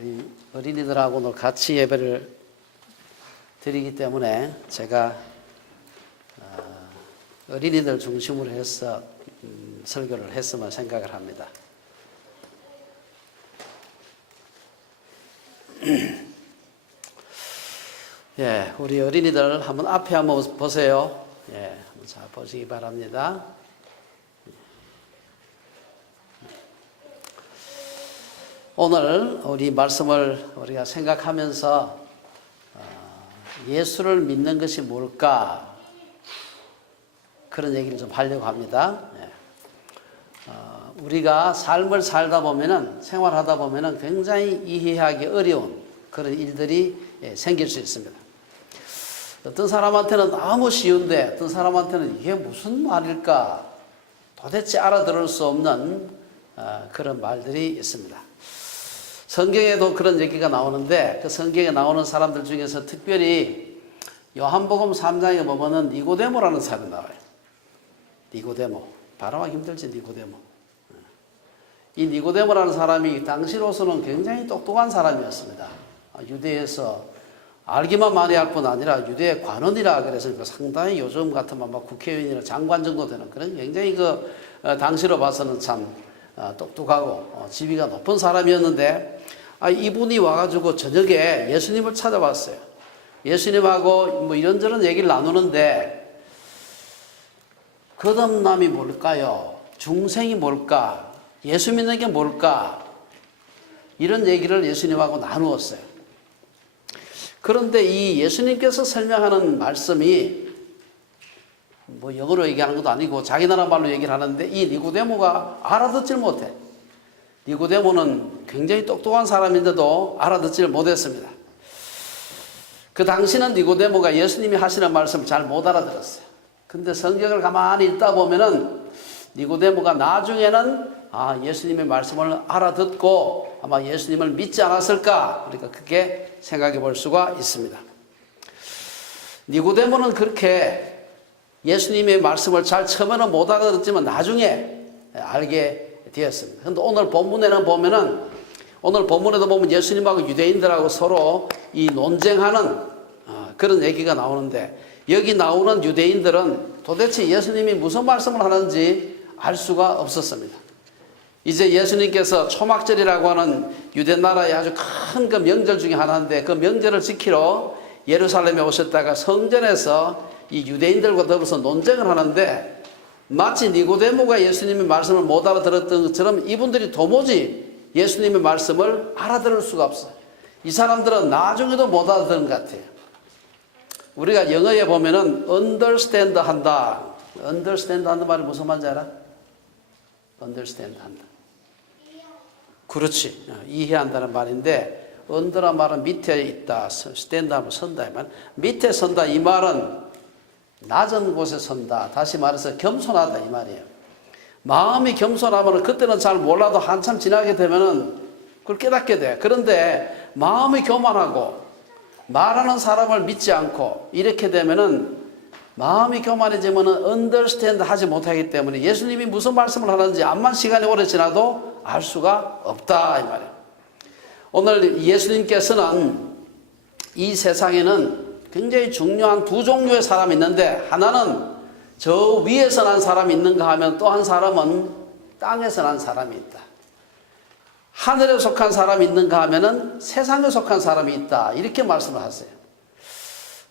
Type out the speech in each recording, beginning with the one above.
우리 어린이들하고 오늘 같이 예배를 드리기 때문에 제가 어린이들 중심으로 해서 설교를 했으면 생각을 합니다. 예, 우리 어린이들 한번 앞에 한번 보세요. 예, 자 보시기 바랍니다. 오늘 우리 말씀을 우리가 생각하면서 예수를 믿는 것이 뭘까 그런 얘기를 좀 하려고 합니다. 우리가 삶을 살다 보면은 생활하다 보면은 굉장히 이해하기 어려운 그런 일들이 생길 수 있습니다. 어떤 사람한테는 너무 쉬운데 어떤 사람한테는 이게 무슨 말일까 도대체 알아들을 수 없는 그런 말들이 있습니다. 성경에도 그런 얘기가 나오는데 그 성경에 나오는 사람들 중에서 특별히 요한복음 3장에 보면은 니고데모라는 사람이 나와요. 니고데모. 발음하기 힘들지 니고데모. 이 니고데모라는 사람이 당시로서는 굉장히 똑똑한 사람이었습니다. 유대에서 알기만 많이 할 뿐 아니라 유대의 관원이라 그래서 상당히 요즘 같으면 막 국회의원이나 장관 정도 되는 그런 굉장히 당시로 봐서는 참 똑똑하고 지위가 높은 사람이었는데 이분이 와가지고 저녁에 예수님을 찾아왔어요. 예수님하고 뭐 이런저런 얘기를 나누는데 거듭남이 뭘까요? 중생이 뭘까? 예수 믿는 게 뭘까? 이런 얘기를 예수님하고 나누었어요. 그런데 이 예수님께서 설명하는 말씀이 뭐 영어로 얘기하는 것도 아니고 자기 나라 말로 얘기를 하는데 이 니고데모가 알아듣질 못해. 니고데모는 굉장히 똑똑한 사람인데도 알아듣질 못했습니다. 그 당시는 니고데모가 예수님이 하시는 말씀을 잘 못 알아들었어요. 근데 성경을 가만히 읽다 보면은 니고데모가 나중에는 예수님의 말씀을 알아듣고 아마 예수님을 믿지 않았을까? 그러니까 그렇게 생각해 볼 수가 있습니다. 니고데모는 그렇게 예수님의 말씀을 잘 처음에는 못 알아듣지만 나중에 알게 되었습니다. 그런데 오늘 본문에는 보면은 오늘 본문에도 보면 예수님하고 유대인들하고 서로 이 논쟁하는 그런 얘기가 나오는데 여기 나오는 유대인들은 도대체 예수님이 무슨 말씀을 하는지 알 수가 없었습니다. 이제 예수님께서 초막절이라고 하는 유대 나라의 아주 큰 그 명절 중에 하나인데 그 명절을 지키러 예루살렘에 오셨다가 성전에서 이 유대인들과 더불어서 논쟁을 하는데 마치 니고데모가 예수님의 말씀을 못 알아들었던 것처럼 이분들이 도무지 예수님의 말씀을 알아들을 수가 없어요. 이 사람들은 나중에도 못 알아듣는 것 같아요. 우리가 영어에 보면은 understand 한다. understand 한다 말이 무슨 말인지 알아? understand 한다. 그렇지. 이해한다는 말인데 under란 말은 밑에 있다. stand 하면 선다. 이 말. 밑에 선다 이 말은 낮은 곳에 선다. 다시 말해서 겸손하다 이 말이에요. 마음이 겸손하면 그때는 잘 몰라도 한참 지나게 되면은 그걸 깨닫게 돼. 그런데 마음이 교만하고 말하는 사람을 믿지 않고 이렇게 되면은 마음이 교만해지면은 understand 하지 못하기 때문에 예수님이 무슨 말씀을 하는지 암만 시간이 오래 지나도 알 수가 없다 이 말이에요. 오늘 예수님께서는 이 세상에는 굉장히 중요한 두 종류의 사람이 있는데 하나는 저 위에서 난 사람이 있는가 하면 또 한 사람은 땅에서 난 사람이 있다. 하늘에 속한 사람이 있는가 하면은 세상에 속한 사람이 있다. 이렇게 말씀을 하세요.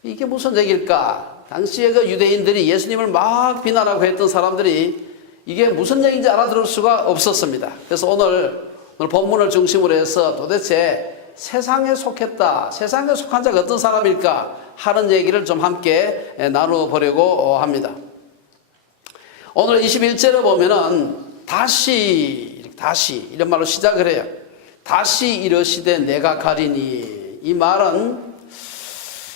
이게 무슨 얘기일까? 당시에 그 유대인들이 예수님을 막 비난하고 했던 사람들이 이게 무슨 얘기인지 알아들을 수가 없었습니다. 그래서 오늘 본문을 중심으로 해서 도대체 세상에 속했다. 세상에 속한 자가 어떤 사람일까 하는 얘기를 좀 함께 나눠보려고 합니다. 오늘 21절에 보면은 다시 이런 말로 시작을 해요. 다시 이르시되 내가 가리니 이 말은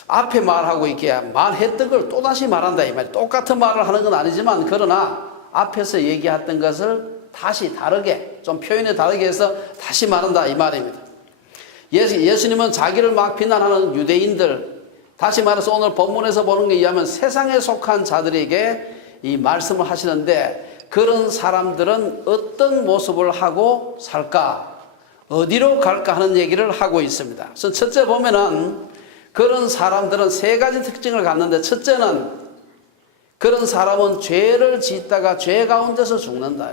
앞에 말하고 이렇게 말했던 걸 또다시 말한다 이 말이에요. 똑같은 말을 하는 건 아니지만 그러나 앞에서 얘기했던 것을 다시 다르게 좀 표현이 다르게 해서 다시 말한다 이 말입니다. 예수님은 자기를 막 비난하는 유대인들 다시 말해서 오늘 본문에서 보는 것에 의하면 세상에 속한 자들에게 이 말씀을 하시는데 그런 사람들은 어떤 모습을 하고 살까? 어디로 갈까 하는 얘기를 하고 있습니다. 그래서 첫째 보면은 그런 사람들은 세 가지 특징을 갖는데, 첫째는 그런 사람은 죄를 짓다가 죄 가운데서 죽는다.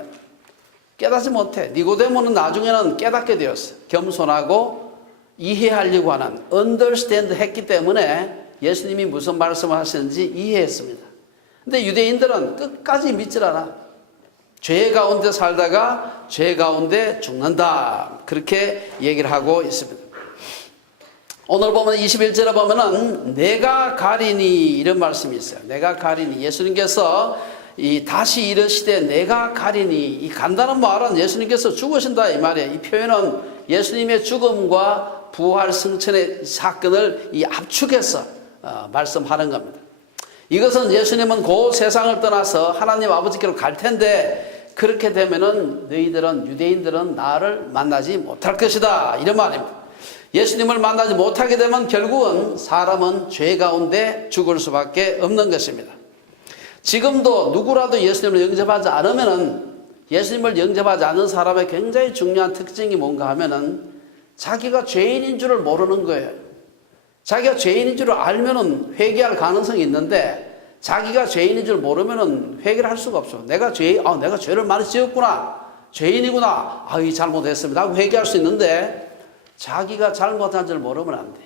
깨닫지 못해. 니고데모는 나중에는 깨닫게 되었어. 겸손하고 이해하려고 하는, understand 했기 때문에 예수님이 무슨 말씀을 하시는지 이해했습니다. 근데 유대인들은 끝까지 믿질 않아. 죄 가운데 살다가 죄 가운데 죽는다. 그렇게 얘기를 하고 있습니다. 오늘 보면 21절에 보면은 내가 가리니 이런 말씀이 있어요. 내가 가리니. 예수님께서 다시 이르시되 내가 가리니, 이 간단한 말은 예수님께서 죽으신다 이 말이에요. 이 표현은 예수님의 죽음과 부활 승천의 사건을 압축해서 말씀하는 겁니다. 이것은 예수님은 그 세상을 떠나서 하나님 아버지께로 갈 텐데, 그렇게 되면은 너희들은, 유대인들은 나를 만나지 못할 것이다 이런 말입니다. 예수님을 만나지 못하게 되면 결국은 사람은 죄 가운데 죽을 수밖에 없는 것입니다. 지금도 누구라도 예수님을 영접하지 않으면은, 예수님을 영접하지 않는 사람의 굉장히 중요한 특징이 뭔가 하면은 자기가 죄인인 줄을 모르는 거예요. 자기가 죄인인 줄을 알면은 회개할 가능성이 있는데, 자기가 죄인인 줄 모르면은 회개를 할 수가 없어. 내가 죄를 많이 지었구나, 죄인이구나, 이 잘못했습니다 하고 회개할 수 있는데, 자기가 잘못한 줄 모르면 안 돼.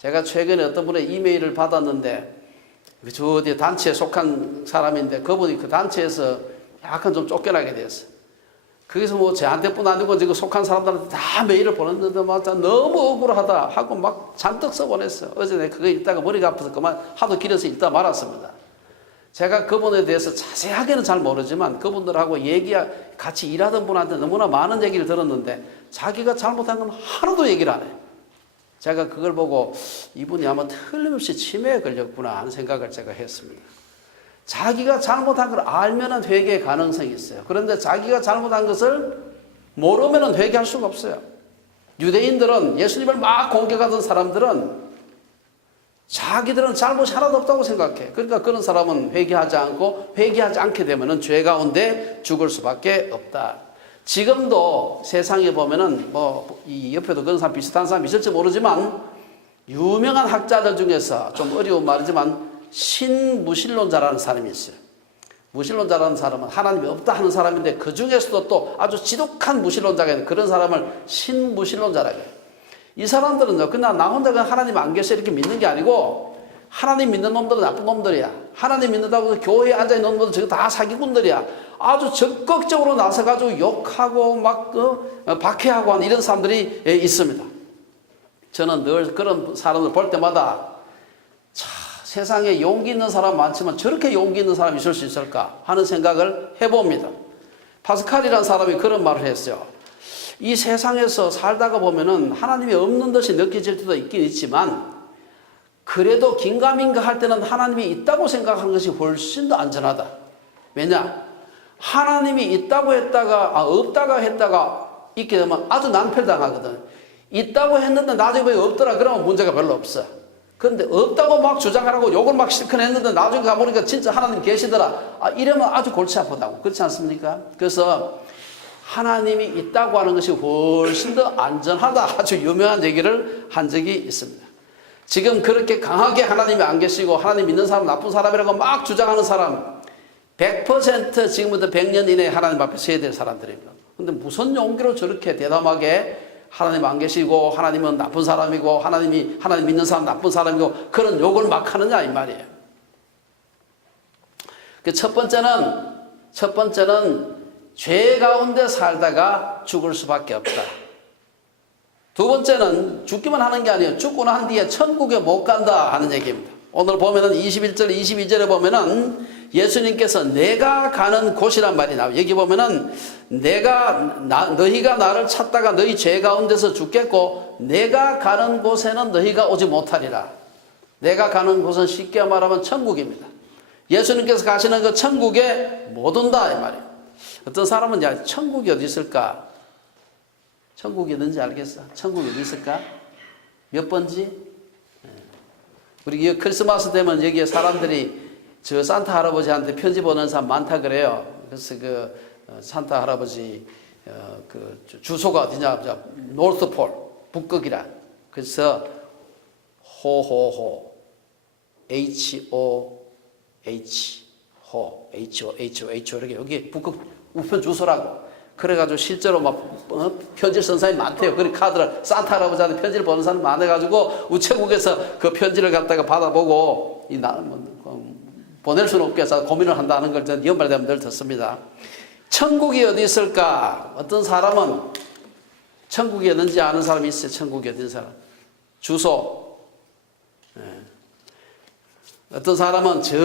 제가 최근에 어떤 분의 이메일을 받았는데, 저 어디 단체에 속한 사람인데, 그분이 그 단체에서 약간 좀 쫓겨나게 됐어. 거기서 뭐 저한테뿐 아니고 지금 속한 사람들한테 다 메일을 보냈는데 너무 억울하다 하고 막 잔뜩 써보냈어. 어제 내가 그거 읽다가 머리가 아파서 그만 하도 길어서 읽다 말았습니다. 제가 그분에 대해서 자세하게는 잘 모르지만 그분들하고 같이 일하던 분한테 너무나 많은 얘기를 들었는데 자기가 잘못한 건 하나도 얘기를 안 해. 제가 그걸 보고 이분이 아마 틀림없이 치매에 걸렸구나 하는 생각을 제가 했습니다. 자기가 잘못한 걸 알면은 회개의 가능성이 있어요. 그런데 자기가 잘못한 것을 모르면은 회개할 수가 없어요. 유대인들은, 예수님을 막 공격하던 사람들은 자기들은 잘못이 하나도 없다고 생각해. 그러니까 그런 사람은 회개하지 않고, 회개하지 않게 되면은 죄 가운데 죽을 수밖에 없다. 지금도 세상에 보면은 이 옆에도 그런 사람, 비슷한 사람이 있을지 모르지만, 유명한 학자들 중에서 좀 어려운 말이지만 신무신론자라는 사람이 있어요. 무신론자라는 사람은 하나님이 없다 하는 사람인데, 그 중에서도 또 아주 지독한 무신론자가 있는, 그런 사람을 신무신론자라고 해요. 이 사람들은요, 그냥 나 혼자 하나님 안 계셔 이렇게 믿는 게 아니고, 하나님 믿는 놈들은 나쁜 놈들이야. 하나님 믿는다고 해서 교회에 앉아있는 놈들은 저거 다 사기꾼들이야. 아주 적극적으로 나서가지고 욕하고 막 박해하고 하는 이런 사람들이 있습니다. 저는 늘 그런 사람을 볼 때마다 세상에 용기 있는 사람 많지만 저렇게 용기 있는 사람이 있을 수 있을까 하는 생각을 해봅니다. 파스칼이라는 사람이 그런 말을 했어요. 이 세상에서 살다가 보면은 하나님이 없는 듯이 느껴질 때도 있긴 있지만, 그래도 긴가민가 할 때는 하나님이 있다고 생각하는 것이 훨씬 더 안전하다. 왜냐? 하나님이 있다고 했다가 없다가 했다가 있게 되면 아주 낭패당하거든. 있다고 했는데 나중에 왜 없더라 그러면 문제가 별로 없어. 그런데 없다고 막 주장하라고 욕을 막 실컷 했는데 나중에 가보니까 진짜 하나님 계시더라, 이러면 아주 골치 아프다고. 그렇지 않습니까? 그래서 하나님이 있다고 하는 것이 훨씬 더 안전하다, 아주 유명한 얘기를 한 적이 있습니다. 지금 그렇게 강하게 하나님이 안 계시고 하나님 믿는 사람 나쁜 사람이라고 막 주장하는 사람 100% 지금부터 100년 이내에 하나님 앞에 서야 될 사람들입니다. 근데 무슨 용기로 저렇게 대담하게 하나님 안 계시고 하나님은 나쁜 사람이고 하나님 믿는 사람 나쁜 사람이고 그런 욕을 막 하느냐 이 말이에요. 첫 번째는 죄 가운데 살다가 죽을 수밖에 없다. 두 번째는 죽기만 하는 게 아니에요. 죽고 난 뒤에 천국에 못 간다 하는 얘기입니다. 오늘 보면은 21절, 22절에 보면은 예수님께서 내가 가는 곳이란 말이 나와요. 여기 보면은 너희가 나를 찾다가 너희 죄 가운데서 죽겠고 내가 가는 곳에는 너희가 오지 못하리라. 내가 가는 곳은 쉽게 말하면 천국입니다. 예수님께서 가시는 그 천국에 못 온다 이 말이에요. 어떤 사람은 야, 천국이 어디 있을까? 천국이 어딘지 알겠어? 천국이 어디 있을까? 몇 번지? 우리 크리스마스 되면 여기에 사람들이 저 산타 할아버지한테 편지 보내는 사람 많다 그래요. 그래서 그 산타 할아버지 주소가 어디냐? 노스폴, 북극이라. 그래서 호호호, HOH, 호, HO 이렇게 여기 북극 우편 주소라고. 그래가지고 실제로 막 편지를 쓴 사람이 많대요. 그 카드를 산타 할아버지한테 편지를 보는 사람이 많아가지고 우체국에서 그 편지를 갖다가 받아보고 보낼 수는 없겠어 고민을 한다는 걸 저는 연말되면 늘 듣습니다. 천국이 어디 있을까? 어떤 사람은 천국이 어딘지 아는 사람이 있어요. 천국이 어딘 사람? 주소. 어떤 사람은 저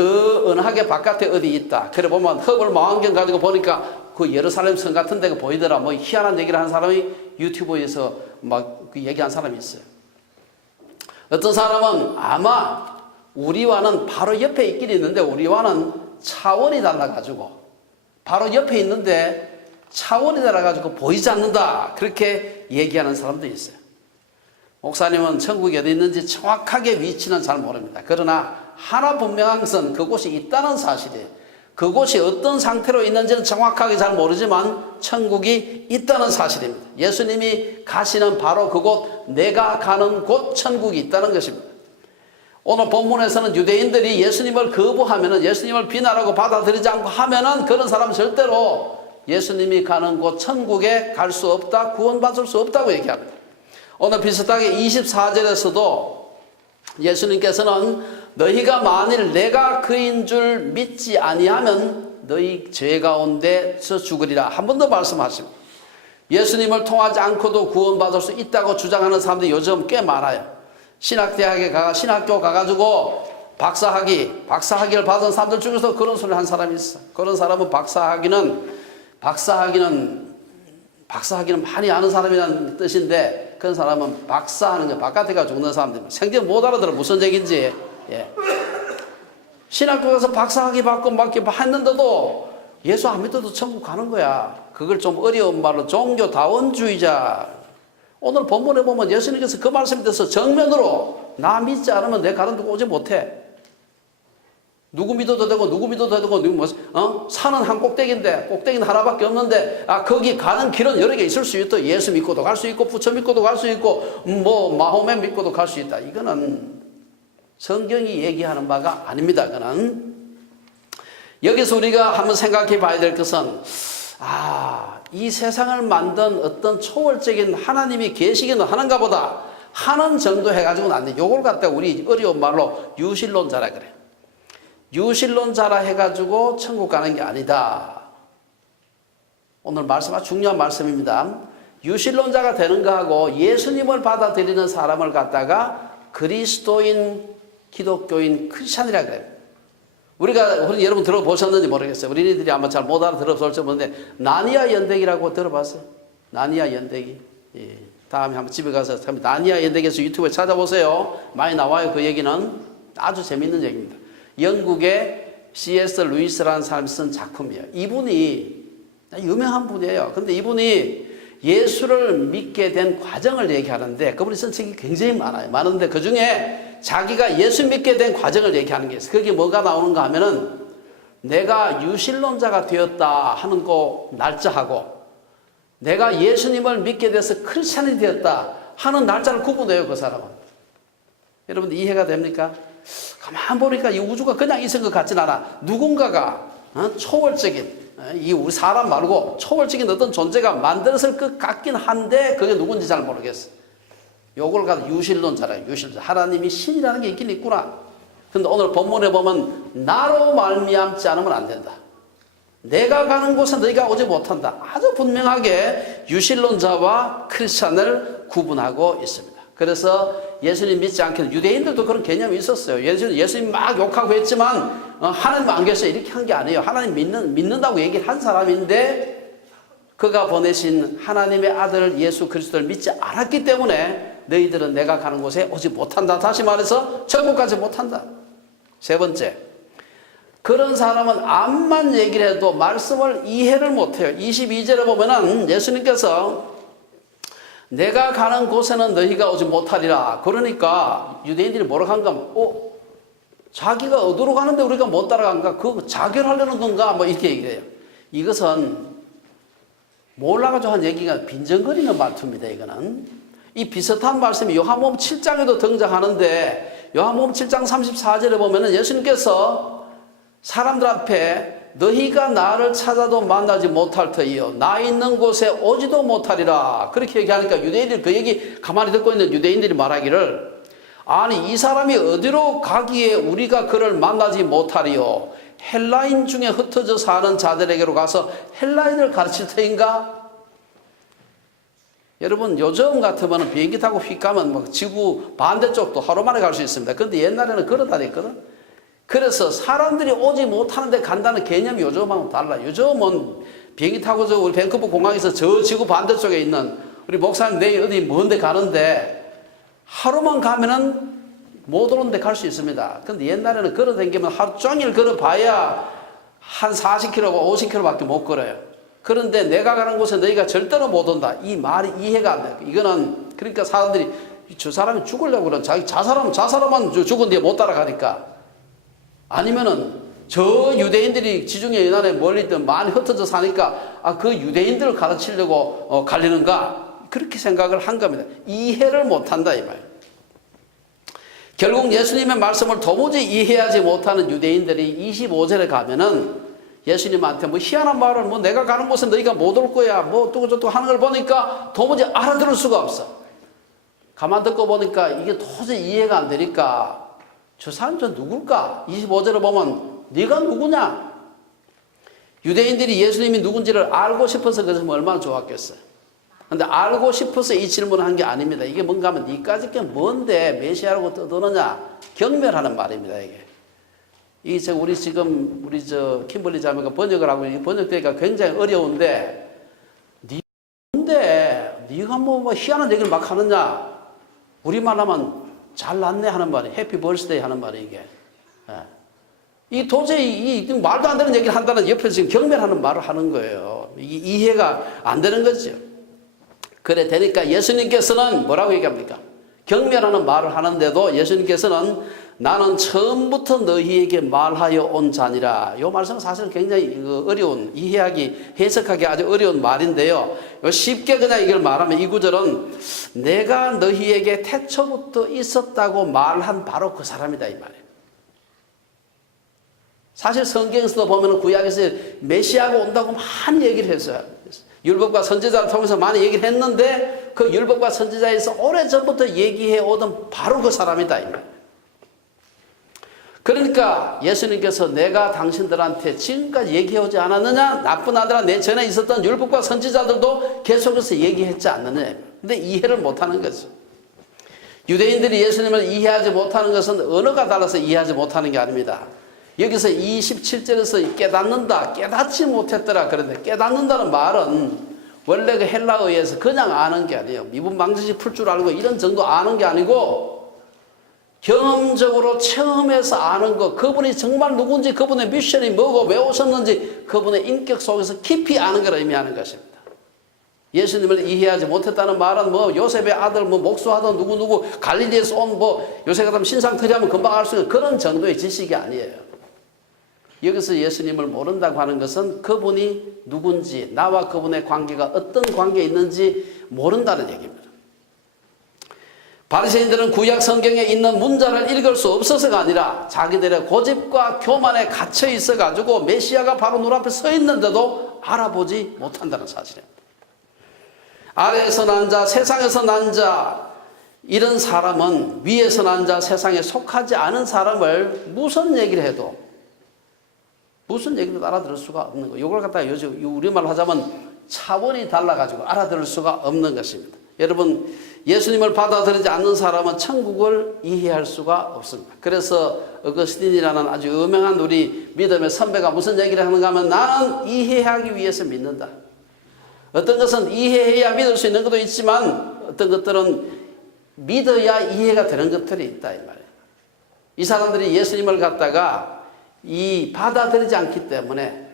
은하계 바깥에 어디 있다. 그래 보면 허블 망원경 가지고 보니까 그 예루살렘 성 같은 데가 보이더라. 뭐 희한한 얘기를 한 사람이 유튜브에서 막 그 얘기한 사람이 있어요. 어떤 사람은 아마 우리와는 바로 옆에 있긴 있는데 우리와는 차원이 달라가지고 바로 옆에 있는데 차원이 달라가지고 보이지 않는다. 그렇게 얘기하는 사람도 있어요. 목사님은 천국이 어디 있는지 정확하게 위치는 잘 모릅니다. 그러나 하나 분명한 것은 그곳이 있다는 사실이에요. 그곳이 어떤 상태로 있는지는 정확하게 잘 모르지만 천국이 있다는 사실입니다. 예수님이 가시는 바로 그곳, 내가 가는 곳 천국이 있다는 것입니다. 오늘 본문에서는 유대인들이 예수님을 거부하면은, 예수님을 비난하고 받아들이지 않고 하면은 그런 사람은 절대로 예수님이 가는 곳 천국에 갈 수 없다, 구원받을 수 없다고 얘기합니다. 오늘 비슷하게 24절에서도 예수님께서는 너희가 만일 내가 그인 줄 믿지 아니하면 너희 죄 가운데서 죽으리라 한 번 더 말씀하십니다. 예수님을 통하지 않고도 구원받을 수 있다고 주장하는 사람들이 요즘 꽤 많아요. 신학교 가가지고 박사학위를 받은 사람들 중에서 그런 소리를 한 사람이 있어. 그런 사람은 박사학위는 많이 아는 사람이라는 뜻인데, 그런 사람은 박사하는 게 바깥에 가 죽는 사람들 생전 못 알아들어 무슨 얘기인지. 신학교 가서 박사학위 받고 막 했는데도 예수 안 믿어도 천국 가는 거야. 그걸 좀 어려운 말로 종교다원주의자. 오늘 본문에 보면 예수님께서 그 말씀에 대해서 정면으로 나 믿지 않으면 내 가는 데 오지 못해. 누구 믿어도 되고 누구 믿어도 되고 산은 한 꼭대기인데 꼭대기는 하나밖에 없는데 거기 가는 길은 여러 개 있을 수 있다. 예수 믿고도 갈 수 있고 부처 믿고도 갈 수 있고 뭐 마호메 믿고도 갈 수 있다. 이거는 성경이 얘기하는 바가 아닙니다. 그는 여기서 우리가 한번 생각해 봐야 될 것은 이 세상을 만든 어떤 초월적인 하나님이 계시기는 하는가 보다 하는 정도 해가지고는 안 돼. 요걸 갖다가 우리 어려운 말로 유실론자라 그래. 유실론자라 해가지고 천국 가는 게 아니다. 오늘 말씀 아주 중요한 말씀입니다. 유실론자가 되는 거하고 예수님을 받아들이는 사람을 갖다가 그리스도인, 기독교인, 크리스찬이라 그래요. 우리 여러분 들어보셨는지 모르겠어요. 우리들이 아마 잘 못 알아들어볼지 모르는데 나니아 연대기라고 들어봤어요? 나니아 연대기. 예. 다음에 한번 집에 가서 나니아 연대기에서 유튜브에 찾아보세요. 많이 나와요. 그 얘기는 아주 재밌는 얘기입니다. 영국의 C.S. 루이스라는 사람이 쓴 작품이에요. 이분이 유명한 분이에요. 근데 이분이 예수를 믿게 된 과정을 얘기하는데 그분이 쓴 책이 굉장히 많아요. 많은데 그 중에 자기가 예수 믿게 된 과정을 얘기하는 게 있어요. 그게 뭐가 나오는가 하면은 내가 유실론자가 되었다 하는 거 날짜하고 내가 예수님을 믿게 돼서 크리스찬이 되었다 하는 날짜를 구분해요. 그 사람은. 여러분 이해가 됩니까? 가만 보니까 이 우주가 그냥 있은 것 같진 않아. 누군가가 초월적인 이 우리 사람 말고 초월적인 어떤 존재가 만들었을 것 같긴 한데 그게 누군지 잘 모르겠어. 요걸 가지고 유실론자라. 유실론자. 하나님이 신이라는 게 있긴 있구나. 근데 오늘 본문에 보면 나로 말미암지 않으면 안 된다. 내가 가는 곳에 너희가 오지 못한다. 아주 분명하게 유실론자와 크리스찬을 구분하고 있습니다. 그래서 예수님 믿지 않게는 유대인들도 그런 개념이 있었어요. 예수님 막 욕하고 했지만 하나님 안 계셔 이렇게 한 게 아니에요. 하나님 믿는다고 얘기를 한 사람인데 그가 보내신 하나님의 아들 예수 그리스도를 믿지 않았기 때문에 너희들은 내가 가는 곳에 오지 못한다. 다시 말해서 천국 가지 못한다. 세 번째, 그런 사람은 암만 얘기를 해도 말씀을 이해를 못해요. 22절에 보면은 예수님께서 내가 가는 곳에는 너희가 오지 못하리라. 그러니까 유대인들이 뭐라고 한가 하면 자기가 어디로 가는데 우리가 못 따라간가? 그거 자결하려는 건가? 뭐 이렇게 얘기를 해요. 이것은 몰라가지고 한 얘기가 빈정거리는 말투입니다. 이거는. 이 비슷한 말씀이 요한복음 7장에도 등장하는데 요한복음 7장 34절에 보면은 예수님께서 사람들 앞에 너희가 나를 찾아도 만나지 못할 터이요 나 있는 곳에 오지도 못하리라 그렇게 얘기하니까 유대인들이 그 얘기 가만히 듣고 있는 유대인들이 말하기를 아니 이 사람이 어디로 가기에 우리가 그를 만나지 못하리요 헬라인 중에 흩어져 사는 자들에게로 가서 헬라인을 가르칠 터인가? 여러분 요즘 같으면 비행기 타고 휙 가면 뭐 지구 반대쪽도 하루 만에 갈 수 있습니다. 그런데 옛날에는 걸어 다녔거든. 그래서 사람들이 오지 못하는 데 간다는 개념이 요즘하고 달라. 요즘은 비행기 타고 우리 밴쿠버 공항에서 저 지구 반대쪽에 있는 우리 목사님 내일 어디 먼 데 가는데 하루만 가면은 못 오는 데 갈 수 있습니다. 근데 옛날에는 걸어 다니면 하루 종일 걸어 봐야 한 40km, 50km밖에 못 걸어요. 그런데 내가 가는 곳에 너희가 절대로 못 온다. 이 말이 이해가 안 돼요. 이거는 그러니까 사람들이 저 사람이 죽으려고 그런 자사람만 죽은 뒤에 못 따라가니까 아니면은 저 유대인들이 지중해 연안에 멀리 있던 많이 흩어져 사니까 그 유대인들을 가르치려고 갈리는가 그렇게 생각을 한 겁니다. 이해를 못한다 이 말. 결국 예수님의 말씀을 도무지 이해하지 못하는 유대인들이 25절에 가면은 예수님한테 뭐 희한한 말을 뭐 내가 가는 곳에 너희가 못 올 거야 뭐 어쩌고저쩌고 하는 걸 보니까 도무지 알아들을 수가 없어. 가만 듣고 보니까 이게 도저히 이해가 안 되니까 저 사람 저 누굴까? 25절에 보면 네가 누구냐? 유대인들이 예수님이 누군지를 알고 싶어서 그랬으면 얼마나 좋았겠어요. 근데 알고 싶어서 이 질문을 한 게 아닙니다. 이게 뭔가 하면 니까짓 게 뭔데 메시아라고 떠드느냐? 경멸하는 말입니다, 이게. 우리 킴벌리 자매가 번역을 하고 번역되기가 굉장히 어려운데 뭔데? 네가 뭐 희한한 얘기를 막 하느냐? 우리말 하면 잘났네 하는 말이 해피 벌스데이 하는 말이 이게. 이 도저히 이 말도 안 되는 얘기를 한다는 옆에서 지금 경멸하는 말을 하는 거예요. 이게 이해가 안 되는 거죠. 그래 되니까 예수님께서는 뭐라고 얘기합니까? 경멸하는 말을 하는데도 예수님께서는 나는 처음부터 너희에게 말하여 온 자니라. 이 말씀은 사실 굉장히 어려운 이해하기 해석하기 아주 어려운 말인데요. 쉽게 그냥 이걸 말하면 이 구절은 내가 너희에게 태초부터 있었다고 말한 바로 그 사람이다 이 말이에요. 사실 성경에서도 보면 구약에서 메시아가 온다고 많이 얘기를 했어요. 율법과 선지자를 통해서 많이 얘기를 했는데 그 율법과 선지자에서 오래전부터 얘기해 오던 바로 그 사람이다 이 말이에요. 그러니까 예수님께서 내가 당신들한테 지금까지 얘기해오지 않았느냐? 나쁜 아들아 내 전에 있었던 율법과 선지자들도 계속해서 얘기했지 않느냐? 근데 이해를 못하는 거죠. 유대인들이 예수님을 이해하지 못하는 것은 언어가 달라서 이해하지 못하는 게 아닙니다. 여기서 27절에서 깨닫는다, 깨닫지 못했더라 그런데 깨닫는다는 말은 원래 그 헬라어에서 그냥 아는 게 아니에요. 미분 방정식 풀 줄 알고 이런 정도 아는 게 아니고 경험적으로 체험해서 아는 것, 그분이 정말 누군지, 그분의 미션이 뭐고 왜 오셨는지 그분의 인격 속에서 깊이 아는 걸 의미하는 것입니다. 예수님을 이해하지 못했다는 말은 뭐 요셉의 아들, 뭐 목수하던 누구누구 갈릴리에서 온 뭐 요새 같으면 신상털이 하면 금방 알 수 있는 그런 정도의 지식이 아니에요. 여기서 예수님을 모른다고 하는 것은 그분이 누군지, 나와 그분의 관계가 어떤 관계에 있는지 모른다는 얘기입니다. 바리새인들은 구약 성경에 있는 문자를 읽을 수 없어서가 아니라 자기들의 고집과 교만에 갇혀 있어가지고 메시아가 바로 눈앞에 서 있는데도 알아보지 못한다는 사실입니다. 아래에서 난 자, 세상에서 난 자, 이런 사람은 위에서 난 자, 세상에 속하지 않은 사람을 무슨 얘기를 해도 무슨 얘기도 알아들을 수가 없는 거예요. 이걸 갖다가 요즘 우리말로 하자면 차원이 달라가지고 알아들을 수가 없는 것입니다. 여러분, 예수님을 받아들이지 않는 사람은 천국을 이해할 수가 없습니다. 그래서 어거스틴이라는 아주 유명한 우리 믿음의 선배가 무슨 얘기를 하는가 하면 나는 이해하기 위해서 믿는다. 어떤 것은 이해해야 믿을 수 있는 것도 있지만 어떤 것들은 믿어야 이해가 되는 것들이 있다 이 말이에요. 이 사람들이 예수님을 갖다가 받아들이지 않기 때문에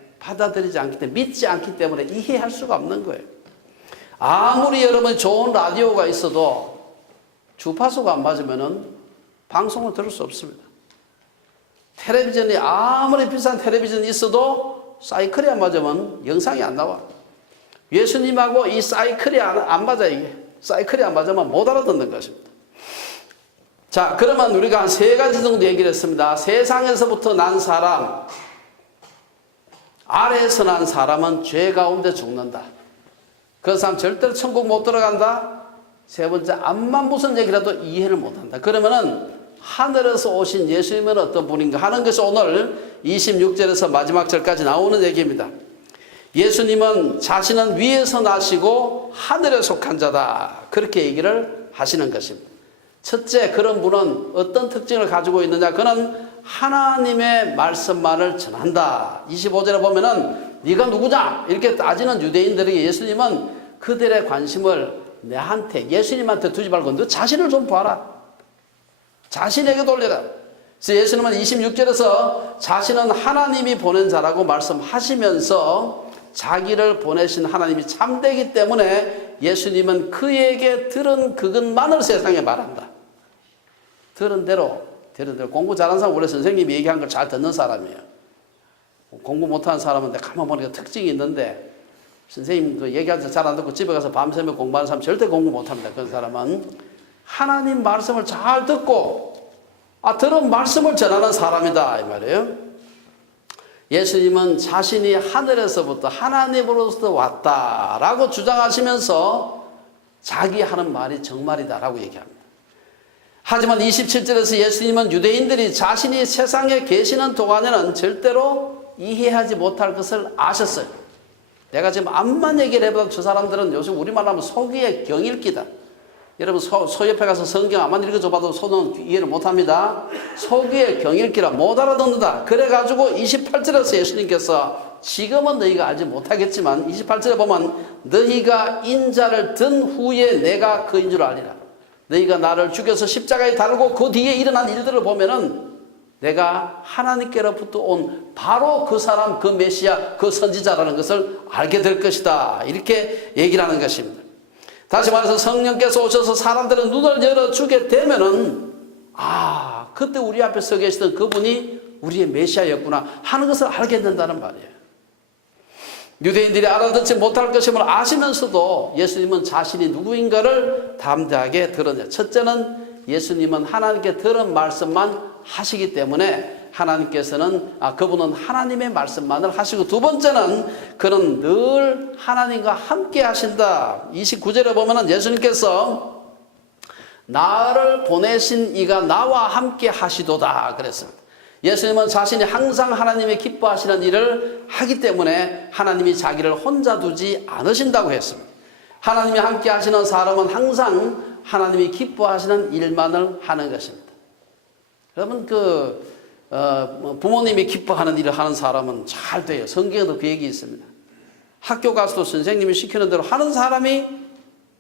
믿지 않기 때문에 이해할 수가 없는 거예요. 아무리 여러분 좋은 라디오가 있어도 주파수가 안 맞으면은 방송을 들을 수 없습니다. 텔레비전이 아무리 비싼 텔레비전이 있어도 사이클이 안 맞으면 영상이 안 나와. 예수님하고 이 사이클이 안 맞아, 이게. 사이클이 안 맞으면 못 알아듣는 것입니다. 자, 그러면 우리가 한 3가지 정도 얘기를 했습니다. 세상에서부터 난 사람, 아래에서 난 사람은 죄 가운데 죽는다. 그 사람 절대로 천국 못 들어간다. 3번째, 암만 무슨 얘기라도 이해를 못한다. 그러면은 하늘에서 오신 예수님은 어떤 분인가 하는 것이 오늘 26절에서 마지막 절까지 나오는 얘기입니다. 예수님은 자신은 위에서 나시고 하늘에 속한 자다. 그렇게 얘기를 하시는 것입니다. 첫째, 그런 분은 어떤 특징을 가지고 있느냐? 그는 하나님의 말씀만을 전한다. 25절에 보면은 네가 누구냐? 이렇게 따지는 유대인들에게 예수님은 그들의 관심을 내한테, 예수님한테 두지 말고 너 자신을 좀 봐라. 자신에게 돌려라. 그래서 예수님은 26절에서 자신은 하나님이 보낸 자라고 말씀하시면서 자기를 보내신 하나님이 참되기 때문에 예수님은 그에게 들은 그것만을 세상에 말한다. 들은 대로 공부 잘하는 사람 원래 선생님이 얘기한 걸 잘 듣는 사람이에요. 공부 못하는 사람은 가만 보니까 특징이 있는데 선생님 그 얘기하면서 잘 안 듣고 집에 가서 밤새며 공부하는 사람 절대 공부 못합니다. 그런 사람은 하나님 말씀을 잘 듣고 들은 말씀을 전하는 사람이다 이 말이에요. 예수님은 자신이 하늘에서부터 하나님으로부터 왔다라고 주장하시면서 자기 하는 말이 정말이다라고 얘기합니다. 하지만 27절에서 예수님은 유대인들이 자신이 세상에 계시는 동안에는 절대로 이해하지 못할 것을 아셨어요. 내가 지금 암만 얘기를 해봐도 저 사람들은 요즘 우리말로 하면 소귀의 경읽기다. 여러분 소 옆에 가서 성경 암만 읽어줘봐도 소는 이해를 못합니다. 소귀의 경읽기라 못 알아듣는다. 그래가지고 28절에서 예수님께서 지금은 너희가 알지 못하겠지만 28절에 보면 너희가 인자를 든 후에 내가 그인 줄 알리라. 너희가 나를 죽여서 십자가에 달고 그 뒤에 일어난 일들을 보면은 내가 하나님께로부터 온 바로 그 사람, 그 메시아, 그 선지자라는 것을 알게 될 것이다. 이렇게 얘기를 하는 것입니다. 다시 말해서 성령께서 오셔서 사람들의 눈을 열어주게 되면은 그때 우리 앞에 서 계시던 그분이 우리의 메시아였구나 하는 것을 알게 된다는 말이에요. 유대인들이 알아듣지 못할 것임을 아시면서도 예수님은 자신이 누구인가를 담대하게 드러내요. 첫째는 예수님은 하나님께 들은 말씀만 하시기 때문에 하나님께서는 그분은 하나님의 말씀만을 하시고, 두 번째는 그는 늘 하나님과 함께 하신다. 29절에 보면은 예수님께서 나를 보내신 이가 나와 함께 하시도다 그랬습니다. 예수님은 자신이 항상 하나님의 기뻐하시는 일을 하기 때문에 하나님이 자기를 혼자 두지 않으신다고 했습니다. 하나님이 함께 하시는 사람은 항상 하나님이 기뻐하시는 일만을 하는 것입니다. 여러분 부모님이 기뻐하는 일을 하는 사람은 잘 돼요. 성경에도 그 얘기 있습니다. 학교 가서도 선생님이 시키는 대로 하는 사람이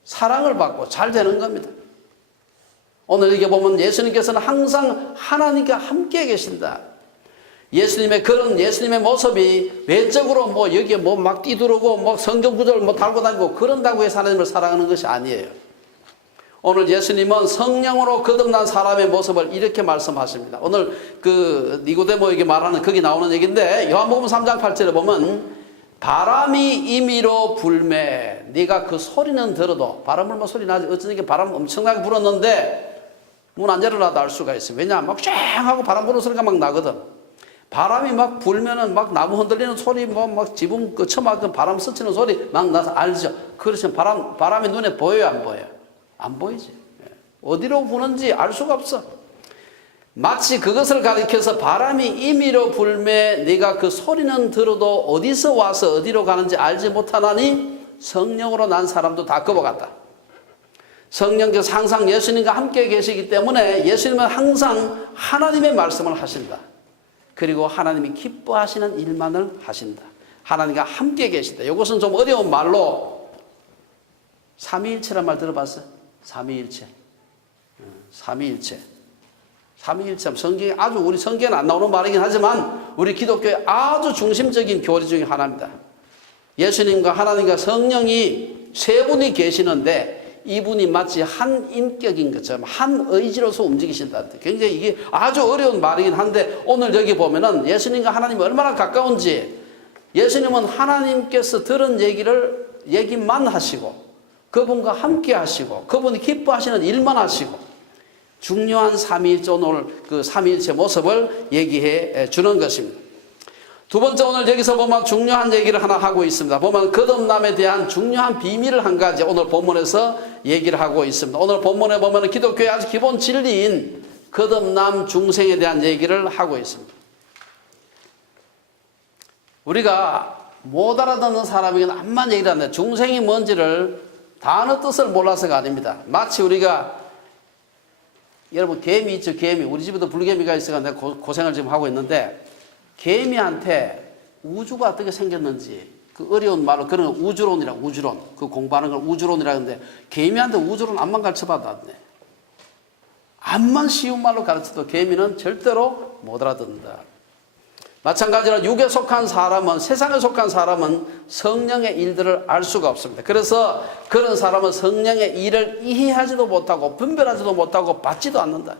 사랑을 받고 잘 되는 겁니다. 오늘 이렇게 보면 예수님께서는 항상 하나님과 함께 계신다. 예수님의 모습이 외적으로 여기에 막 뛰두르고 성경 구절을 달고 다니고 그런다고 해서 하나님을 사랑하는 것이 아니에요. 오늘 예수님은 성령으로 거듭난 사람의 모습을 이렇게 말씀하십니다. 오늘 니고데모에게 말하는 거기 나오는 얘기인데 요한복음 3장 8절에 보면 바람이 임의로 불매 네가 그 소리는 들어도 바람 불면 소리 나지 어쩌는 게 바람 엄청나게 불었는데 문 안 열어놔도 알 수가 있어요. 왜냐하면 막 쫙 하고 바람 부는 소리가 막 나거든. 바람이 막 불면은 막 나무 흔들리는 소리 막 지붕 처맞은 바람 스치는 소리 막 나서 알죠. 그렇지만 바람이 눈에 보여요 안 보여요? 안 보이지. 어디로 부는지 알 수가 없어. 마치 그것을 가리켜서 바람이 임의로 불매 네가 그 소리는 들어도 어디서 와서 어디로 가는지 알지 못하나니 성령으로 난 사람도 다 그와 같다. 성령께서 항상 예수님과 함께 계시기 때문에 예수님은 항상 하나님의 말씀을 하신다. 그리고 하나님이 기뻐하시는 일만을 하신다. 하나님과 함께 계신다. 이것은 좀 어려운 말로 삼위일체란 말 들어봤어요? 삼위일체. 삼위일체 성경에 우리 성경에는 안 나오는 말이긴 하지만 우리 기독교의 아주 중심적인 교리 중에 하나입니다. 예수님과 하나님과 성령이 세 분이 계시는데 이분이 마치 한 인격인 것처럼 한 의지로서 움직이신다. 굉장히 이게 아주 어려운 말이긴 한데 오늘 여기 보면은 예수님과 하나님이 얼마나 가까운지 예수님은 하나님께서 들은 얘기를 얘기만 하시고 그분과 함께 하시고 그분이 기뻐하시는 일만 하시고 중요한 삼위일체 오늘 그 삼위일체 모습을 얘기해 주는 것입니다. 두 번째, 오늘 여기서 보면 중요한 얘기를 하나 하고 있습니다. 보면 거듭남에 대한 중요한 비밀을 한 가지 오늘 본문에서 얘기를 하고 있습니다. 오늘 본문에 보면 기독교의 아주 기본 진리인 거듭남 중생에 대한 얘기를 하고 있습니다. 우리가 못 알아듣는 사람에게는 암만 얘기를 하는데 중생이 뭔지를 단어 뜻을 몰라서가 아닙니다. 마치 우리가 여러분 개미 있죠, 개미. 우리 집에도 불개미가 있어서 내가 고생을 지금 하고 있는데 개미한테 우주가 어떻게 생겼는지 그 어려운 말로 그런 걸 우주론이라고, 우주론. 그 공부하는 걸 우주론이라고 하는데 개미한테 우주론 암만 가르쳐봐도 안 돼. 암만 쉬운 말로 가르쳐도 개미는 절대로 못 알아듣는다. 마찬가지로 육에 속한 사람은, 세상에 속한 사람은 성령의 일들을 알 수가 없습니다. 그래서 그런 사람은 성령의 일을 이해하지도 못하고 분별하지도 못하고 받지도 않는다.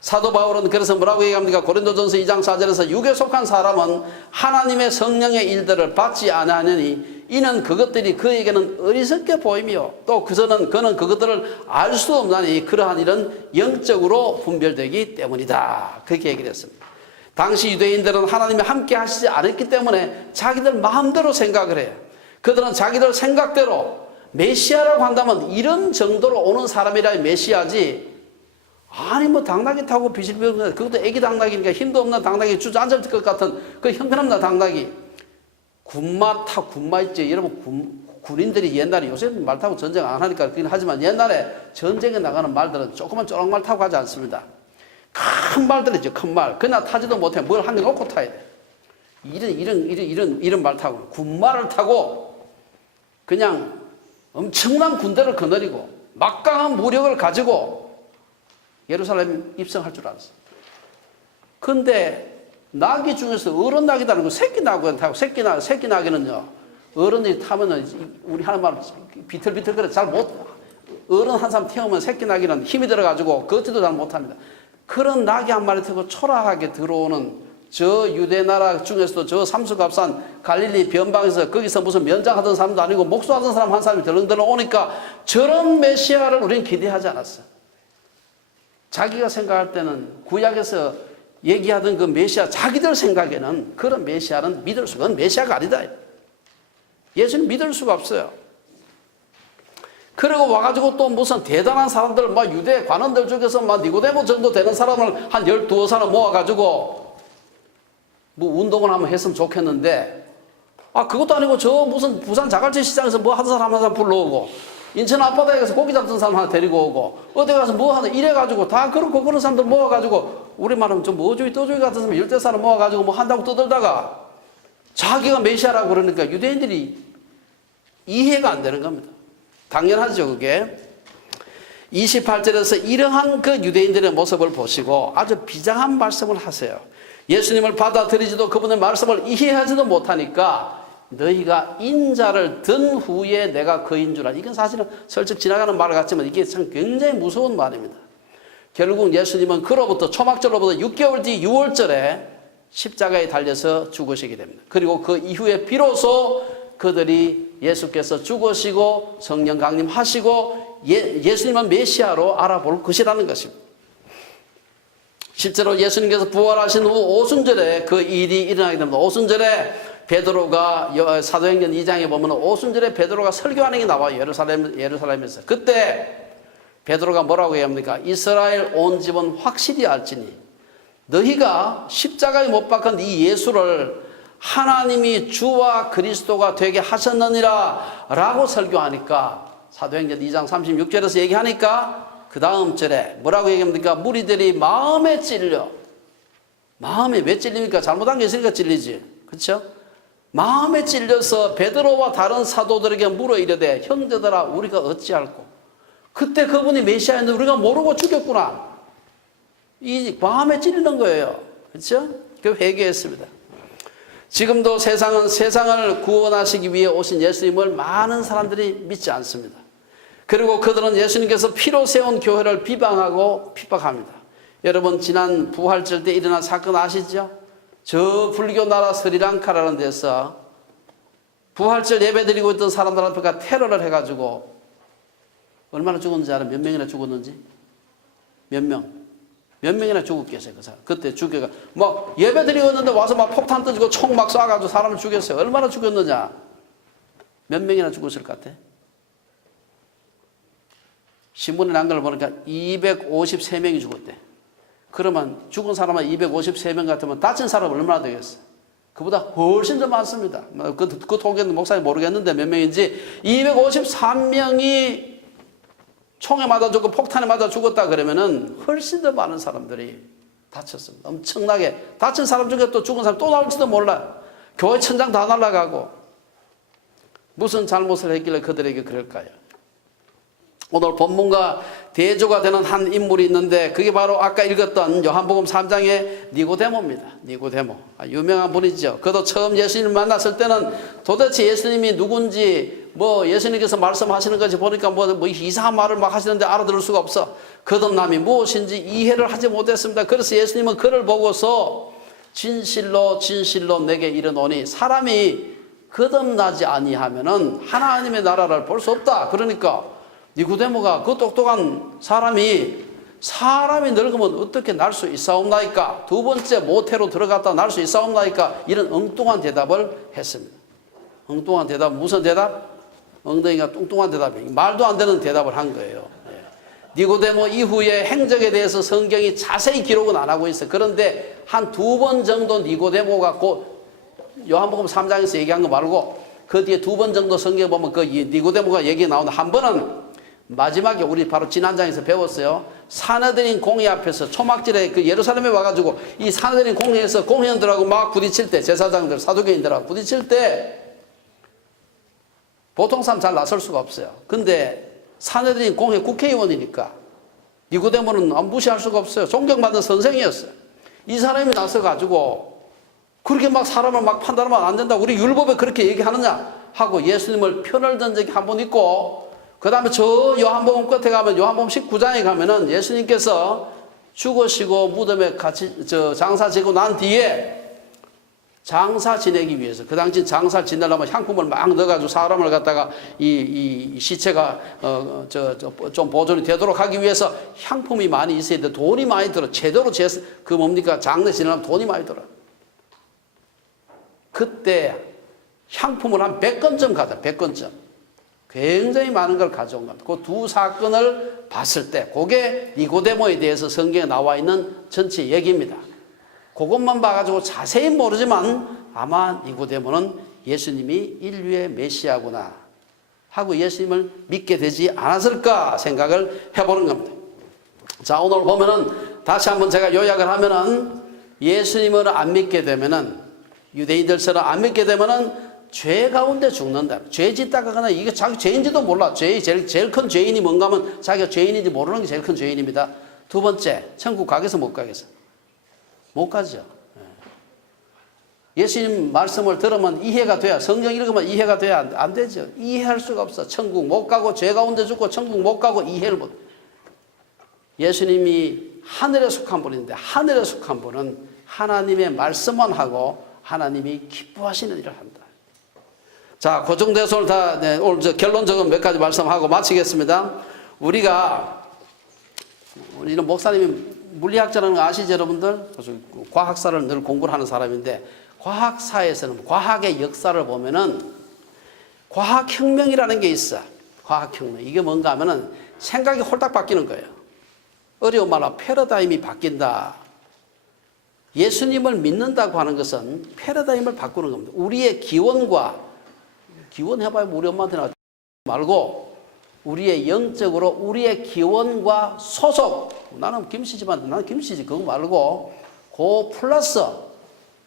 사도 바울은 그래서 뭐라고 얘기합니까? 고린도전서 2장 4절에서 육에 속한 사람은 하나님의 성령의 일들을 받지 아니하느니 이는 그것들이 그에게는 어리석게 보이며 또 그는 그것들을 알 수 없나니 그러한 일은 영적으로 분별되기 때문이다. 그렇게 얘기를 했습니다. 당시 유대인들은 하나님이 함께 하시지 않았기 때문에 자기들 마음대로 생각을 해요. 그들은 자기들 생각대로 메시아라고 한다면 이런 정도로 오는 사람이라 메시아지, 아니 뭐 당나귀 타고 비실비실, 그것도 애기 당나귀니까 힘도 없는 당나귀 주저앉을 것 같은 그 형편없는 당나귀, 군마 있지. 여러분 군인들이 옛날에, 요새 말 타고 전쟁 안 하니까 그렇긴 하지만 옛날에 전쟁에 나가는 말들은 조그만 쪼랑말 타고 가지 않습니다. 큰 말들이죠, 큰 말. 그냥 타지도 못해. 뭘 한 개 놓고 타야 돼. 이런 말 타고, 군말을 타고 그냥 엄청난 군대를 거느리고 막강한 무력을 가지고 예루살렘 입성할 줄 알았어. 근데 나귀 중에서 어른 나귀다는 거 새끼 나귀는 타고, 새끼 나귀는요, 어른들이 타면은 우리 하는 말 비틀비틀 그래 잘 못, 어른 한 사람 태우면 새끼 나귀는 힘이 들어가지고 걷지도 잘 못합니다. 그런 나귀 한 마리 타고 초라하게 들어오는 저 유대 나라 중에서도 저 삼수갑산 갈릴리 변방에서 거기서 무슨 면장하던 사람도 아니고 목수하던 사람 한 사람이 덜렁덜렁 오니까 저런 메시아를 우리는 기대하지 않았어요. 자기가 생각할 때는 구약에서 얘기하던 그 메시아, 자기들 생각에는 그런 메시아는 믿을 수가, 그건 메시아가 아니다. 예수는 믿을 수가 없어요. 그리고 와가지고 또 무슨 대단한 사람들, 막 유대 관원들 중에서 막 니고데모 정도 되는 사람을 한 12사람 모아가지고 뭐 운동을 한번 했으면 좋겠는데, 그것도 아니고 저 무슨 부산 자갈치 시장에서 뭐 하던 사람 한 사람 불러오고, 인천 앞바다에 가서 고기 잡던 사람 하나 데리고 오고, 어디 가서 뭐 하나 이래가지고 다 그렇고 그런 사람들 모아가지고, 우리 말하면 좀 어조이 떠조이 같은 사람 10대사람 모아가지고 뭐 한다고 떠들다가 자기가 메시아라고 그러니까 유대인들이 이해가 안 되는 겁니다. 당연하죠, 그게. 28절에서 이러한 그 유대인들의 모습을 보시고 아주 비장한 말씀을 하세요. 예수님을 받아들이지도 그분의 말씀을 이해하지도 못하니까 너희가 인자를 든 후에 내가 그인 줄 알아. 이건 사실은 슬쩍 지나가는 말 같지만 이게 참 굉장히 무서운 말입니다. 결국 예수님은 그로부터 초막절로부터 6개월 뒤 6월절에 십자가에 달려서 죽으시게 됩니다. 그리고 그 이후에 비로소 그들이 예수께서 죽으시고 성령 강림하시고 예수님은 메시아로 알아볼 것이라는 것입니다. 실제로 예수님께서 부활하신 후 오순절에 그 일이 일어나게 됩니다. 오순절에 베드로가 사도행전 2장에 보면 오순절에 베드로가 설교하는 게 나와요. 예루살렘에서. 그때 베드로가 뭐라고 얘기합니까? 이스라엘 온 집은 확실히 알지니 너희가 십자가에 못 박은 이 예수를 하나님이 주와 그리스도가 되게 하셨느니라 라고 설교하니까, 사도행전 2장 36절에서 얘기하니까 그 다음 절에 뭐라고 얘기합니까? 무리들이 마음에 찔려. 마음에 왜 찔립니까? 잘못한 게 있으니까 찔리지. 그렇죠? 마음에 찔려서 베드로와 다른 사도들에게 물어 이르되 형제들아 우리가 어찌할꼬. 그때 그분이 메시아였는데 우리가 모르고 죽였구나. 이 마음에 찔리는 거예요. 그렇죠? 그 회개했습니다. 지금도 세상을 구원하시기 위해 오신 예수님을 많은 사람들이 믿지 않습니다. 그리고 그들은 예수님께서 피로 세운 교회를 비방하고 핍박합니다. 여러분 지난 부활절 때 일어난 사건 아시죠? 저 불교 나라 스리랑카라는 데서 부활절 예배 드리고 있던 사람들 앞에가 테러를 해가지고 얼마나 죽었는지 알아? 몇 명이나 죽었는지? 몇 명? 몇 명이나 죽었겠어요, 그 사람. 그때 죽여가. 막 예배 드리고 있는데 와서 막 폭탄 던지고 총 막 쏴가지고 사람을 죽였어요. 얼마나 죽였느냐? 몇 명이나 죽었을 것 같아? 신문에 난 걸 보니까 253명이 죽었대. 그러면 죽은 사람은 253명 같으면 다친 사람은 얼마나 되겠어? 그보다 훨씬 더 많습니다. 그 통계는 목사님 모르겠는데 몇 명인지 253명이 총에 맞아 죽고 폭탄에 맞아 죽었다 그러면은 훨씬 더 많은 사람들이 다쳤습니다. 엄청나게 다친 사람 중에 또 죽은 사람 또 나올지도 몰라. 교회 천장 다 날아가고 무슨 잘못을 했길래 그들에게 그럴까요? 오늘 본문과 대조가 되는 한 인물이 있는데 그게 바로 아까 읽었던 요한복음 3장의 니고데모입니다. 니고데모. 유명한 분이죠. 그도 처음 예수님을 만났을 때는 도대체 예수님이 누군지 뭐 예수님께서 말씀하시는 것이 보니까 뭐 이상한 말을 막 하시는데 알아들을 수가 없어. 거듭남이 무엇인지 이해를 하지 못했습니다. 그래서 예수님은 그를 보고서 진실로 진실로 내게 이르노니 사람이 거듭나지 아니하면은 하나님의 나라를 볼 수 없다. 그러니까 니고데모가 그 똑똑한 사람이 늙으면 어떻게 날 수 있사옵나이까? 두 번째 모태로 들어갔다 날 수 있사옵나이까? 이런 엉뚱한 대답을 했습니다. 엉뚱한 대답, 무슨 대답? 엉덩이가 뚱뚱한 대답이 말도 안 되는 대답을 한 거예요. 니고데모 이후에 행적에 대해서 성경이 자세히 기록은 안 하고 있어요. 그런데 한 2번 정도 니고데모가 요한복음 3장에서 얘기한 거 말고 그 뒤에 2번 정도 성경에 보면 그 니고데모가 얘기 나오는데 한 번은 마지막에 우리 바로 지난 장에서 배웠어요. 사내들인 공회 앞에서 초막절에 그 예루살렘에 와가지고 이 사내들인 공회에서 공회원들하고 막 부딪힐 때 제사장들 사두개인들하고 부딪힐 때 보통 사람 잘 나설 수가 없어요. 근데 사내들인 공회 국회의원이니까 니고데모는 무시할 수가 없어요. 존경받는 선생이었어요. 이 사람이 나서가지고 그렇게 막 사람을 막 판단하면 안 된다. 우리 율법에 그렇게 얘기하느냐 하고 예수님을 편을 든 적이 한 번 있고 그 다음에 저 요한복음 끝에 가면 요한복음 19장에 가면은 예수님께서 죽으시고 무덤에 같이 장사 지고 난 뒤에 장사 지내기 위해서 그 당시 장사 지내려면 향품을 막 넣어가지고 사람을 갖다가 이 시체가 좀 보존이 되도록 하기 위해서 향품이 많이 있어야 돼. 돈이 많이 들어. 제대로 그 뭡니까 장례 지내려면 돈이 많이 들어. 그때 향품을 한 100건쯤 가져. 100건쯤. 굉장히 많은 걸 가져온 겁니다. 그 두 사건을 봤을 때 그게 니고데모에 대해서 성경에 나와 있는 전체 얘기입니다. 그것만 봐가지고 자세히 모르지만 아마 니고데모는 예수님이 인류의 메시아구나 하고 예수님을 믿게 되지 않았을까 생각을 해보는 겁니다. 자, 오늘 보면은 다시 한번 제가 요약을 하면은 예수님을 안 믿게 되면은 유대인들처럼 안 믿게 되면은 죄 가운데 죽는다. 죄 짓다가 그냥 이게 자기 죄인지도 몰라. 제일 큰 죄인이 뭔가 하면 자기가 죄인인지 모르는 게 제일 큰 죄인입니다. 두 번째, 천국 가겠어 못 가겠어? 못 가죠. 예수님 말씀을 들으면 이해가 돼야, 성경 읽으면 이해가 돼야 안 되죠. 이해할 수가 없어. 천국 못 가고 죄 가운데 죽고 천국 못 가고 이해를 못. 예수님이 하늘에 속한 분인데 하늘에 속한 분은 하나님의 말씀만 하고 하나님이 기뻐하시는 일을 한다. 자, 그 정도에서 오늘 결론적으로 몇 가지 말씀하고 마치겠습니다. 우리는 목사님이 물리학자라는 거 아시죠, 여러분들? 과학사를 늘 공부를 하는 사람인데, 과학사에서는 과학의 역사를 보면은 과학혁명이라는 게 있어. 과학혁명. 이게 뭔가 하면은 생각이 홀딱 바뀌는 거예요. 어려운 말로 패러다임이 바뀐다. 예수님을 믿는다고 하는 것은 패러다임을 바꾸는 겁니다. 우리의 기원 해봐야 우리 엄마한테 나지 말고 우리의 영적으로 우리의 기원과 소속, 나는 김씨지만 나는 김씨지 그거 말고 그 플러스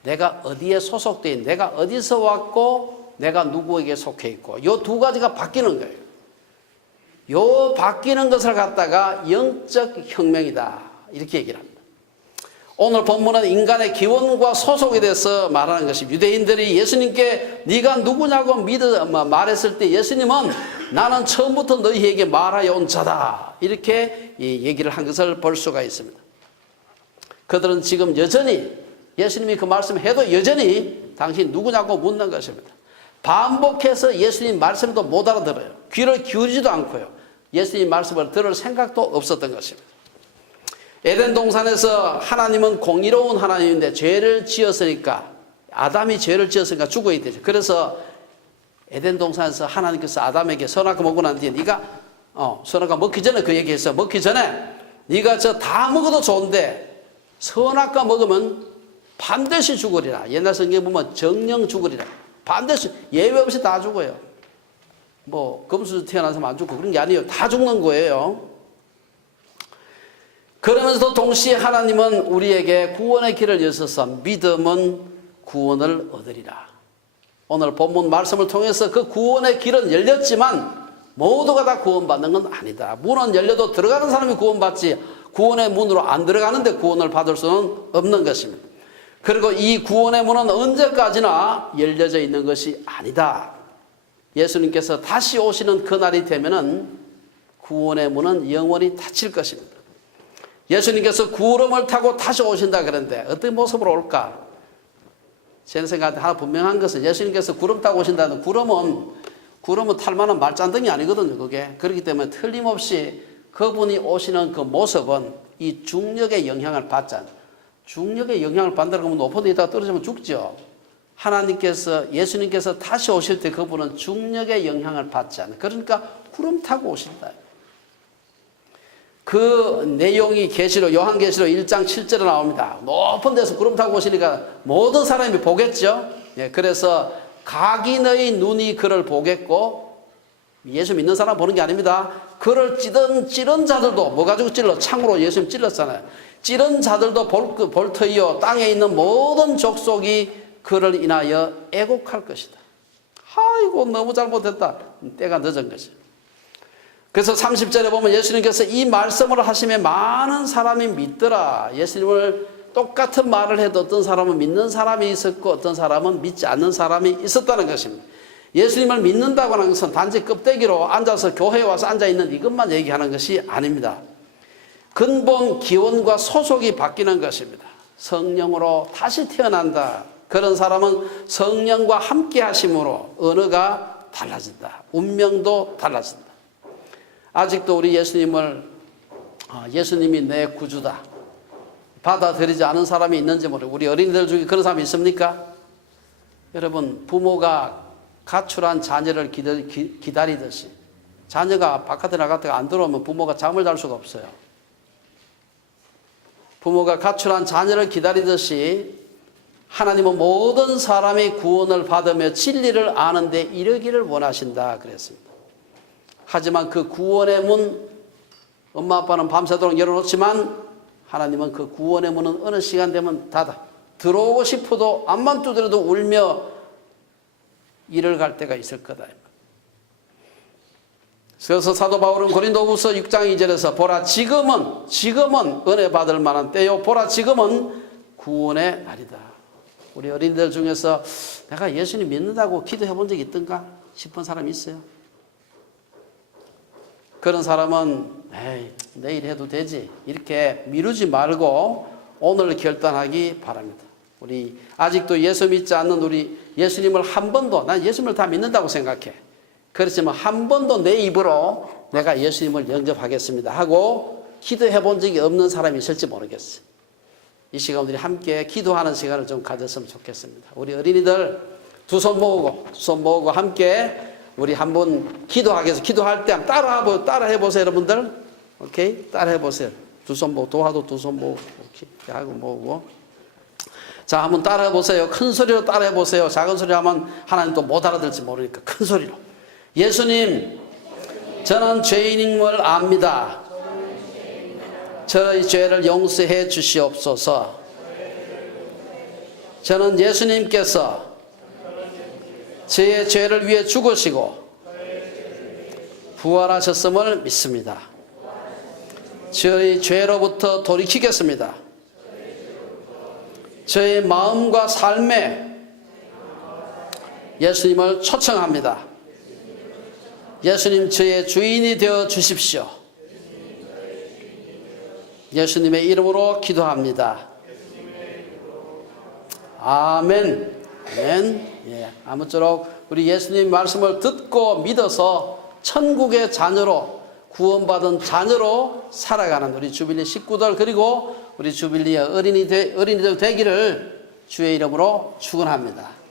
내가 어디에 소속돼 있는, 내가 어디서 왔고 내가 누구에게 속해 있고 이 두 가지가 바뀌는 거예요. 요 바뀌는 것을 갖다가 영적 혁명이다 이렇게 얘기를 합니다. 오늘 본문은 인간의 기원과 소속에 대해서 말하는 것입니다. 유대인들이 예수님께 네가 누구냐고 말했을 때 예수님은 나는 처음부터 너희에게 말하여 온 자다 이렇게 얘기를 한 것을 볼 수가 있습니다. 그들은 지금 여전히 예수님이 그 말씀을 해도 여전히 당신 누구냐고 묻는 것입니다. 반복해서 예수님 말씀도 못 알아들어요. 귀를 기울이지도 않고요. 예수님 말씀을 들을 생각도 없었던 것입니다. 에덴 동산에서 하나님은 공의로운 하나님인데 죄를 지었으니까, 아담이 죄를 지었으니까 죽어야 되죠. 그래서 에덴 동산에서 하나님께서 아담에게 선악과 먹고 난 뒤에 네가 선악과 먹기 전에 그 얘기했어. 먹기 전에 네가 저 다 먹어도 좋은데 선악과 먹으면 반드시 죽으리라. 옛날 성경에 보면 정령 죽으리라. 반드시 예외 없이 다 죽어요. 뭐 금수 태어나서 안 죽고 그런 게 아니에요. 다 죽는 거예요. 그러면서도 동시에 하나님은 우리에게 구원의 길을 여셔서 믿음은 구원을 얻으리라. 오늘 본문 말씀을 통해서 그 구원의 길은 열렸지만 모두가 다 구원받는 건 아니다. 문은 열려도 들어가는 사람이 구원받지 구원의 문으로 안 들어가는데 구원을 받을 수는 없는 것입니다. 그리고 이 구원의 문은 언제까지나 열려져 있는 것이 아니다. 예수님께서 다시 오시는 그날이 되면은 구원의 문은 영원히 닫힐 것입니다. 예수님께서 구름을 타고 다시 오신다 그랬는데 어떤 모습으로 올까? 제 생각에 하나 분명한 것은 예수님께서 구름 타고 오신다는 구름은 탈 만한 말잔등이 아니거든요. 그게. 그렇기 때문에 틀림없이 그분이 오시는 그 모습은 이 중력의 영향을 받잖아요. 중력의 영향을 받는다고 하면 높은 데 있다가 떨어지면 죽죠. 예수님께서 다시 오실 때 그분은 중력의 영향을 받지 않아요. 그러니까 구름 타고 오신다. 그 내용이 요한계시록 1장 7절에 나옵니다. 높은 데서 구름 타고 오시니까 모든 사람이 보겠죠. 그래서 각인의 눈이 그를 보겠고, 예수 믿는 사람 보는 게 아닙니다. 그를 찌른 자들도 뭐 가지고 찔러? 창으로 예수님 찔렀잖아요. 찌른 자들도 볼 터이요 땅에 있는 모든 족속이 그를 인하여 애곡할 것이다. 아이고 너무 잘못했다. 때가 늦은 것이죠. 그래서 30절에 보면 예수님께서 이 말씀을 하시면 많은 사람이 믿더라. 예수님을 똑같은 말을 해도 어떤 사람은 믿는 사람이 있었고 어떤 사람은 믿지 않는 사람이 있었다는 것입니다. 예수님을 믿는다고 하는 것은 단지 껍데기로 앉아서 교회에 와서 앉아있는 이것만 얘기하는 것이 아닙니다. 근본 기원과 소속이 바뀌는 것입니다. 성령으로 다시 태어난다. 그런 사람은 성령과 함께 하심으로 언어가 달라진다. 운명도 달라진다. 아직도 우리 예수님이 내 구주다 받아들이지 않은 사람이 있는지 모르고, 우리 어린이들 중에 그런 사람이 있습니까? 여러분, 부모가 가출한 자녀를 기다리듯이 자녀가 바깥에 나갔다가 안 들어오면 부모가 잠을 잘 수가 없어요. 부모가 가출한 자녀를 기다리듯이 하나님은 모든 사람이 구원을 받으며 진리를 아는데 이르기를 원하신다 그랬습니다. 하지만 그 구원의 문, 엄마 아빠는 밤새도록 열어놓지만 하나님은 그 구원의 문은 어느 시간 되면 닫아. 들어오고 싶어도 앞만 두드려도 울며 일을 갈 때가 있을 거다. 그래서 사도 바울은 고린도후서 6장 2절에서 보라 지금은 은혜 받을 만한 때요, 보라 지금은 구원의 날이다. 우리 어린이들 중에서 내가 예수님 믿는다고 기도해 본 적이 있던가 싶은 사람이 있어요? 그런 사람은 에이, 내일 해도 되지 이렇게 미루지 말고 오늘 결단하기 바랍니다. 우리 아직도 예수 믿지 않는 우리 예수님을 한 번도, 난 예수님을 다 믿는다고 생각해. 그렇지만 한 번도 내 입으로 내가 예수님을 영접하겠습니다 하고 기도해 본 적이 없는 사람이 있을지 모르겠어요. 이 시간 우리 함께 기도하는 시간을 좀 가졌으면 좋겠습니다. 우리 어린이들 두 손 모으고 함께 우리 한번 기도하겠습니다. 기도할 때 따라해 보세요, 여러분들. 오케이? 따라해 보세요. 두 손 모으고, 도와도 두 손 모으고, 오케이. 하고 모으고. 자, 한번 따라해 보세요. 큰 소리로 따라해 보세요. 작은 소리 하면 하나님 또 못 알아들을지 모르니까 큰 소리로. 예수님, 저는 죄인임을 압니다. 저의 죄를 용서해 주시옵소서. 저는 예수님께서 저의 죄를 위해 죽으시고 부활하셨음을 믿습니다. 저의 죄로부터 돌이키겠습니다. 저의 마음과 삶에 예수님을 초청합니다. 예수님, 저의 주인이 되어 주십시오. 예수님의 이름으로 기도합니다. 아멘. 아멘. 예, 아무쪼록 우리 예수님 말씀을 듣고 믿어서 천국의 자녀로 구원받은 자녀로 살아가는 우리 주빌리 식구들 그리고 우리 주빌리의 어린이들 되기를 주의 이름으로 축원합니다.